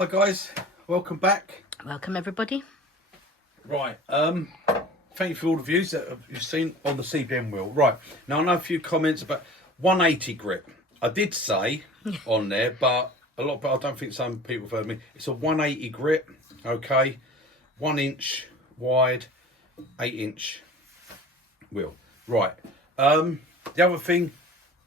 Hi guys, welcome back. Welcome everybody. Right, thank you for all the views that you've seen on the CBM wheel. Right, now I know a few comments about 180 grip. I did say on there, but I don't think some people have heard me. It's a 180 grip, okay, 1 inch wide, 8 inch wheel. Right, the other thing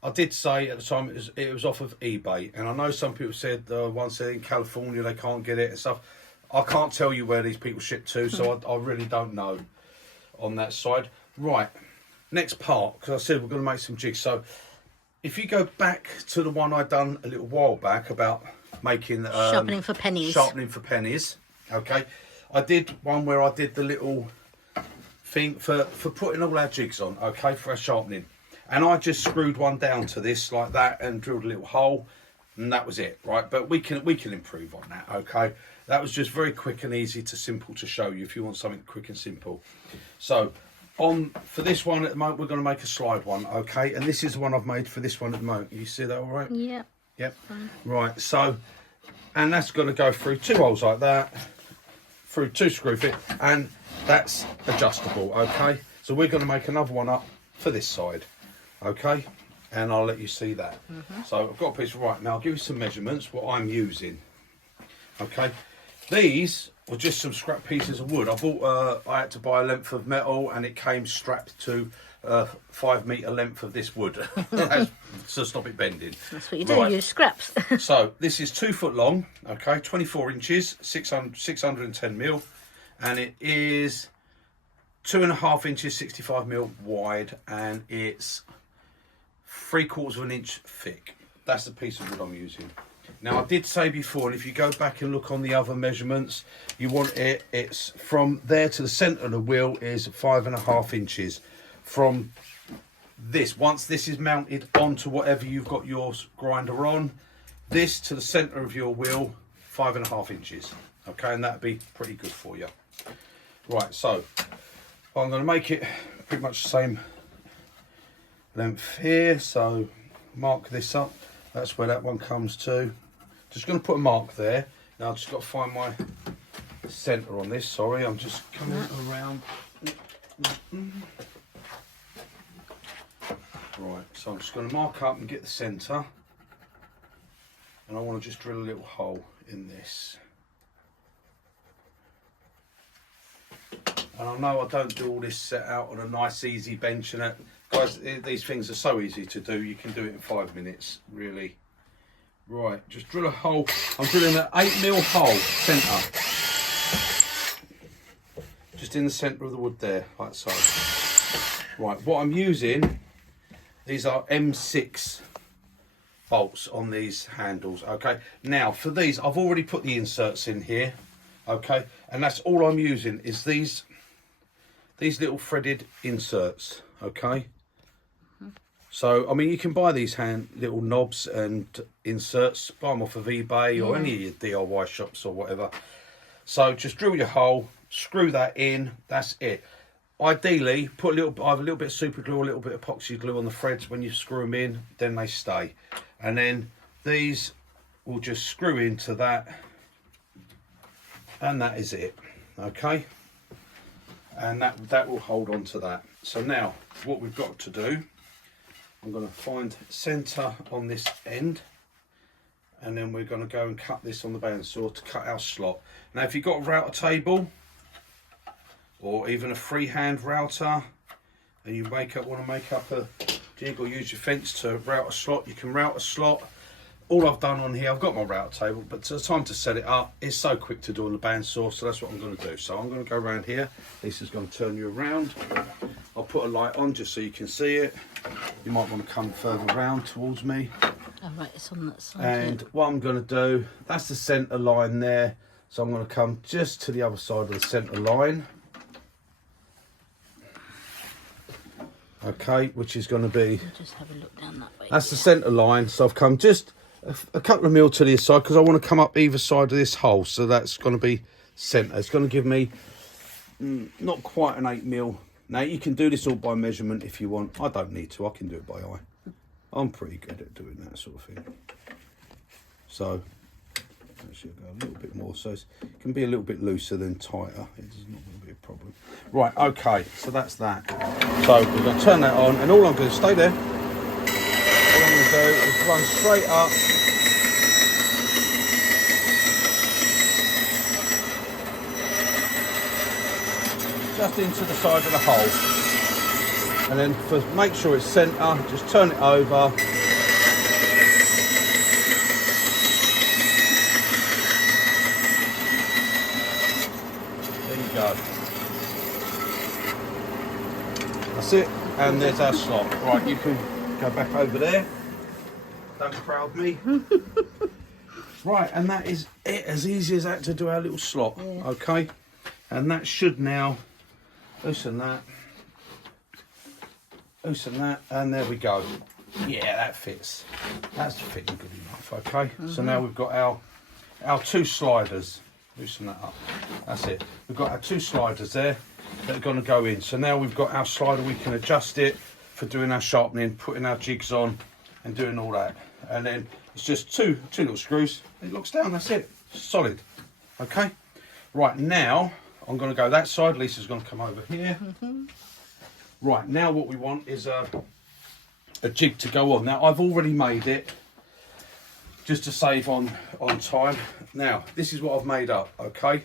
I did say at the time it was off of eBay, and I know some people said one said in California they can't get it and stuff. I can't tell you where these people ship to, so I really don't know on that side. Right, next part, because I said we're going to make some jigs. So if you go back to the one I done a little while back about making Sharpening for pennies. Sharpening for pennies. Okay, I did one where I did the little thing for putting all our jigs on. Okay, for our sharpening. And I just screwed one down to this like that and drilled a little hole, and that was it, right? But we can improve on that, okay? That was just very quick and easy to simple to show you if you want something quick and simple. So for this one at the moment, we're going to make a slide one, okay? And this is the one I've made for this one at the moment. You see that all right? Yeah. Yep. Fine. Right, so, and that's going to go through 2 holes like that, through 2 screw fit, and that's adjustable, okay? So we're going to make another one up for this side. Okay, and I'll let you see that. So I've got a piece right now. I'll give you some measurements what I'm using. Okay, these were just some scrap pieces of wood. I had to buy a length of metal, and it came strapped to 5 metre length of this wood to stop it bending. That's what you do. Use scraps. So this is 2 foot long. Okay, 24 inches, 610 mil, and it is 2.5 inches, 65 mil wide, and it's 3/4 of an inch thick. That's the piece of wood I'm using. Now I did say before, and if you go back and look on the other measurements, you want it's from there to the centre of the wheel is 5.5 inches. From this, once this is mounted onto whatever you've got your grinder on, this to the centre of your wheel, 5.5 inches. Okay, and that'd be pretty good for you. Right, so I'm going to make it pretty much the same length here, so mark this up. That's where that one comes to. Just going to put a mark there. Now I've just got to find my centre on this. Sorry, I'm just coming around. Right, so I'm just going to mark up and get the centre, and I want to just drill a little hole in this. And I know I don't do all this set out on a nice easy bench and that. Guys, these things are so easy to do. You can do it in 5 minutes, really. Right, just drill a hole. I'm drilling an 8mm hole, centre. Just in the centre of the wood there, like so. Right, what I'm using, these are M6 bolts on these handles, okay? Now, for these, I've already put the inserts in here, okay? And that's all I'm using is these little threaded inserts, okay? So I mean, you can buy these little knobs and inserts, buy them off of eBay or any of your DIY shops or whatever. So just drill your hole, screw that in, that's it. Ideally put either a little bit of super glue or a little bit of epoxy glue on the threads when you screw them in, then they stay. And then these will just screw into that, and that is it, okay? And that will hold on to that. So now what we've got to do, I'm going to find centre on this end, and then we're going to go and cut this on the bandsaw to cut our slot. Now if you've got a router table or even a freehand router and you want to make up a jig or use your fence to route a slot, you can route a slot. All I've done on here, I've got my router table, but the time to set it up is so quick to do on the bandsaw, so that's what I'm going to do. So I'm going to go around here. Lisa's going to turn you around. I'll put a light on just so you can see it. You might want to come further around towards me. Oh, right, it's on that side. And what I'm going to do, that's the centre line there. So I'm going to come just to the other side of the centre line. Okay, which is going to be... I'll just have a look down that way. That's the centre line. So I've come just a couple of mil to the side because I want to come up either side of this hole. So that's going to be centre. It's going to give me not quite an 8mm. Now you can do this all by measurement if you want. I don't need to. I can do it by eye. I'm pretty good at doing that sort of thing. So Actually, go a little bit more, so it can be a little bit looser than tighter. It's not going to be a problem. Right, okay, so that's that. So we're going to turn that on, and all I'm going to stay there. All I'm going to do is run straight up. Just into the side of the hole, and then make sure it's centre, just turn it over. There you go. That's it, and there's our slot. Right, you can go back over there. Don't crowd me. Right, and that is it, as easy as that to do our little slot. Yeah. Okay, and that should now. Loosen that, and there we go. Yeah, that fits. That's fitting good enough. Okay, so now we've got our two sliders. Loosen that up. That's it. We've got our two sliders there that are going to go in. So now we've got our slider. We can adjust it for doing our sharpening, putting our jigs on, and doing all that. And then it's just two little screws. It locks down. That's it. Solid. Okay. Right now. I'm going to go that side. Lisa's going to come over here. Right, now what we want is a jig to go on. Now, I've already made it just to save on time. Now, this is what I've made up, okay?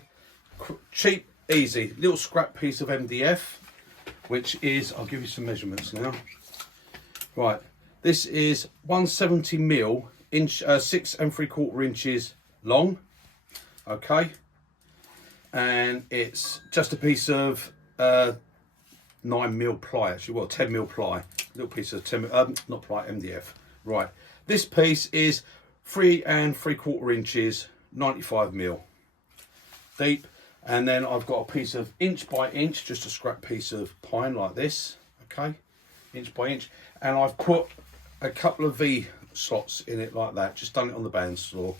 Cheap, easy. Little scrap piece of MDF, which is, I'll give you some measurements now. Right, this is 170mm, 6 3/4 inches long, okay? And it's just a piece of 9mm ply, actually, well, 10mm ply, little piece of 10, not ply, MDF. Right, this piece is 3 3/4 inches, 95mm deep, and then I've got a piece of inch by inch, just a scrap piece of pine like this, okay, inch by inch, and I've put a couple of V slots in it like that, just done it on the bandsaw,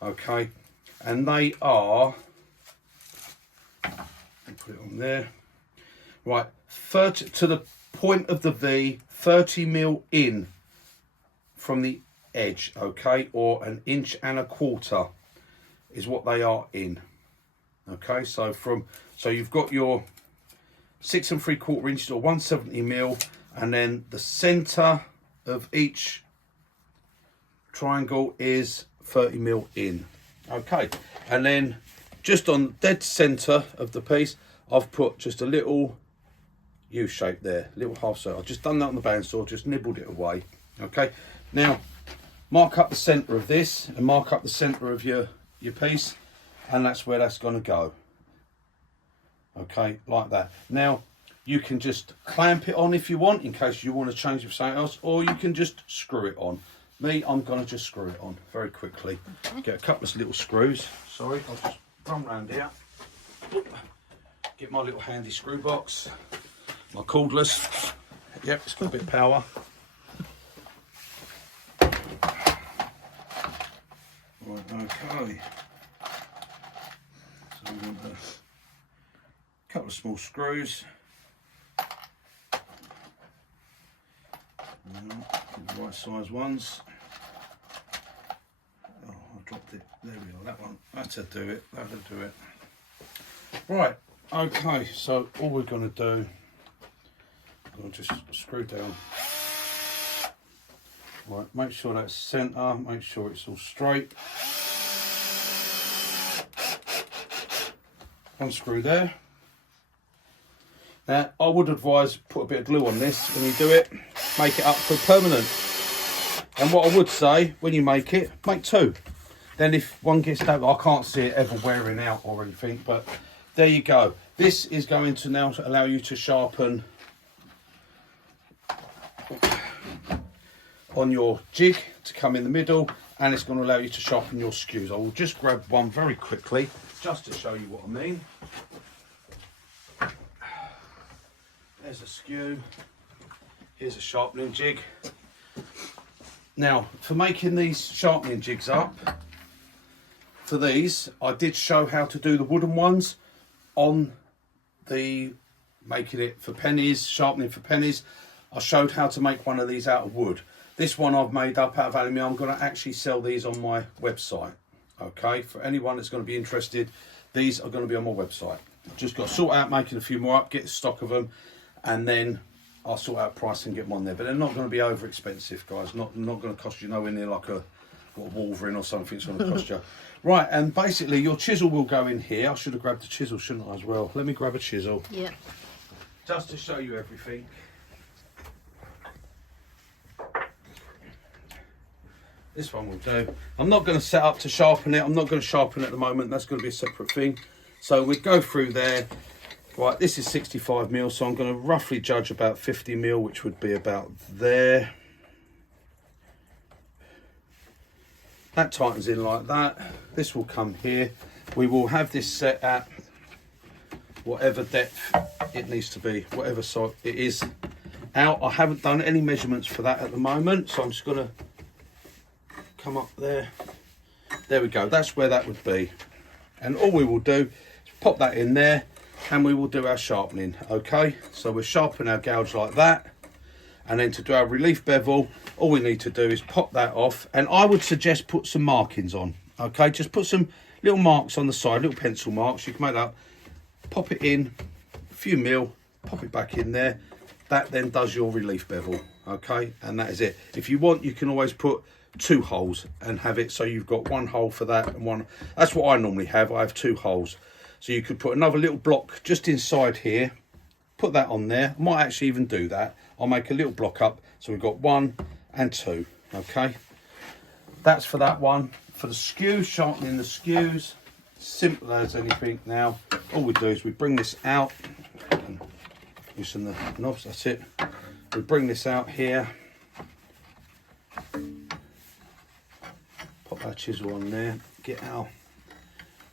okay, and they are. Put it on there. Right, 30 to the point of the V, 30mm in from the edge, okay, or 1 1/4 inch is what they are in. Okay, so you've got your 6 3/4 inches or 170mm, and then the centre of each triangle is 30mm in. Okay, and then just on dead centre of the piece, I've put just a little U shape there, little half circle. I've just done that on the bandsaw, just nibbled it away. Okay, now mark up the centre of this and mark up the centre of your piece, and that's where that's going to go. Okay, like that. Now you can just clamp it on if you want, in case you want to change it for something else, or you can just screw it on. Me, I'm going to just screw it on very quickly. Get a couple of little screws. Sorry, I'll just run round here. Get my little handy screw box, my cordless. Yep, it's got a bit of power. Right, okay. So I'm going to a couple of small screws. Get the right size ones. Oh, I dropped it. There we are. That one. That'll do it. That'll do it. Right. Okay. So all we're going to do, I'm going to just screw down. Right. Make sure that's centre. Make sure it's all straight. One screw there. Now, I would advise put a bit of glue on this when you do it. Make it up for permanent. And what I would say, when you make it, make two. Then if one gets damaged, I can't see it ever wearing out or anything, but there you go. This is going to now allow you to sharpen on your jig to come in the middle, and it's going to allow you to sharpen your skews. I will just grab one very quickly, just to show you what I mean. There's a skew. Here's a sharpening jig. Now, for making these sharpening jigs up, for these, I did show how to do the wooden ones on the making it for pennies, sharpening for pennies. I showed how to make one of these out of wood. This one I've made up out of aluminium. I'm going to actually sell these on my website. Okay, for anyone that's going to be interested, these are going to be on my website. Just got to sort out making a few more up, get stock of them, and then I'll sort out price and get them on there. But they're not going to be over expensive, guys. Not going to cost you nowhere near like a Wolverine or something. It's going to cost you. Right, and basically your chisel will go in here. I should have grabbed the chisel, shouldn't I, as well? Let me grab a chisel. Yeah. Just to show you everything. This one will do. I'm not going to set up to sharpen it. I'm not going to sharpen it at the moment. That's going to be a separate thing. So we go through there. Right, this is 65 mil, so I'm going to roughly judge about 50 mil, which would be about there. That tightens in like that. This will come here. We will have this set at whatever depth it needs to be, whatever size it is out. I haven't done any measurements for that at the moment, so I'm just going to come up there. There we go. That's where that would be. And all we will do is pop that in there, and we will do our sharpening. Okay, so we'll sharpen our gouge like that, and then to do our relief bevel, all we need to do is pop that off. And I would suggest put some markings on. Okay, just put some little marks on the side, little pencil marks. You can make that, pop it in a few mil, pop it back in there. That then does your relief bevel. Okay, and that is it. If you want, you can always put 2 holes and have it so you've got 1 hole for that and 1. That's what I normally have. I have 2 holes, so you could put another little block just inside here, put that on there. I might actually even do that. I'll make a little block up, so we've got 1 and 2. Okay, that's for that one. For the skews, sharpening the skews, simple as anything. Now all we do is we bring this out and loosen the knobs. That's it. We bring this out here, pop our chisel on there, get our,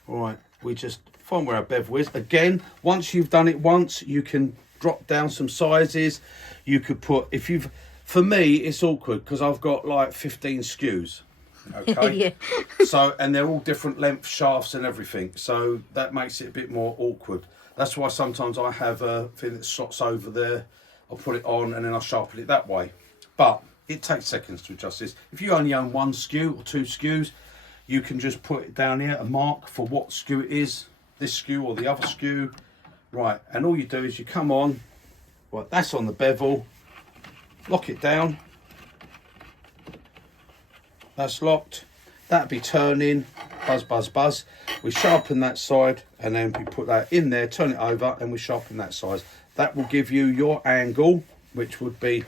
right, we just find where our bevel is. Again, once you've done it once, you can drop down some sizes. You could put, if you've, for me it's awkward because I've got like 15 skews. Okay, Yeah. so, and they're all different length shafts and everything, so that makes it a bit more awkward. That's why sometimes I have a thing that slots over there. I'll put it on and then I'll sharpen it that way, but it takes seconds to adjust this. If you only own 1 skew or 2 skews, you can just put it down here, a mark for what skew it is, this skew or the other skew. Right, and all you do is you come on, right, that's on the bevel, lock it down, that's locked, that'd be turning, buzz, buzz, buzz. We sharpen that side and then we put that in there, turn it over, and we sharpen that side. That will give you your angle, which would be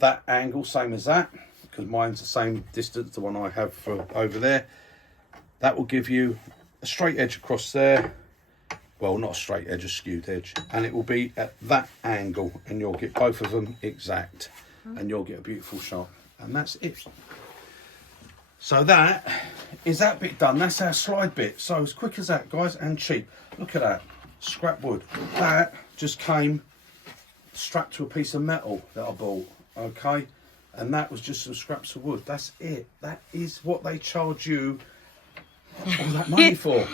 that angle, same as that, because mine's the same distance, the one I have for over there. That will give you a straight edge across there. Well, not a straight edge, a skewed edge, and it will be at that angle, and you'll get both of them exact, and you'll get a beautiful sharp, and that's it. So that is that bit done. That's our slide bit. So as quick as that, guys, and cheap. Look at that, scrap wood. That just came strapped to a piece of metal that I bought. Okay, and that was just some scraps of wood. That's it. That is what they charge you all that money for.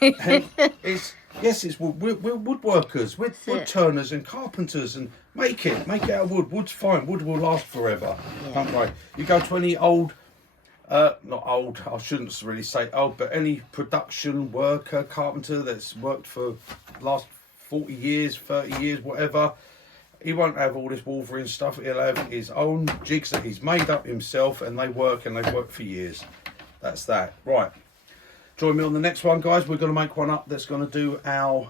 And it's, yes, it's wood. We're woodworkers, we're wood turners and carpenters, and make it out of wood. Wood's fine. Wood will last forever. Don't worry. You go to any old, not old, I shouldn't really say old, but any production worker, carpenter that's worked for the last 40 years, 30 years, whatever, he won't have all this Wolverine stuff. He'll have his own jigs that he's made up himself, and they work, and they've worked for years. That's that. Right. Join me on the next one, guys. We're going to make one up that's going to do our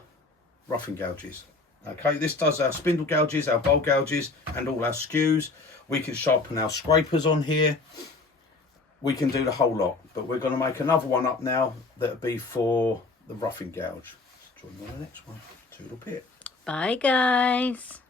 roughing gouges. Okay, this does our spindle gouges, our bowl gouges, and all our skews. We can sharpen our scrapers on here. We can do the whole lot, but we're going to make another one up now that'll be for the roughing gouge. Join me on the next one. Toodle pip. Bye, guys.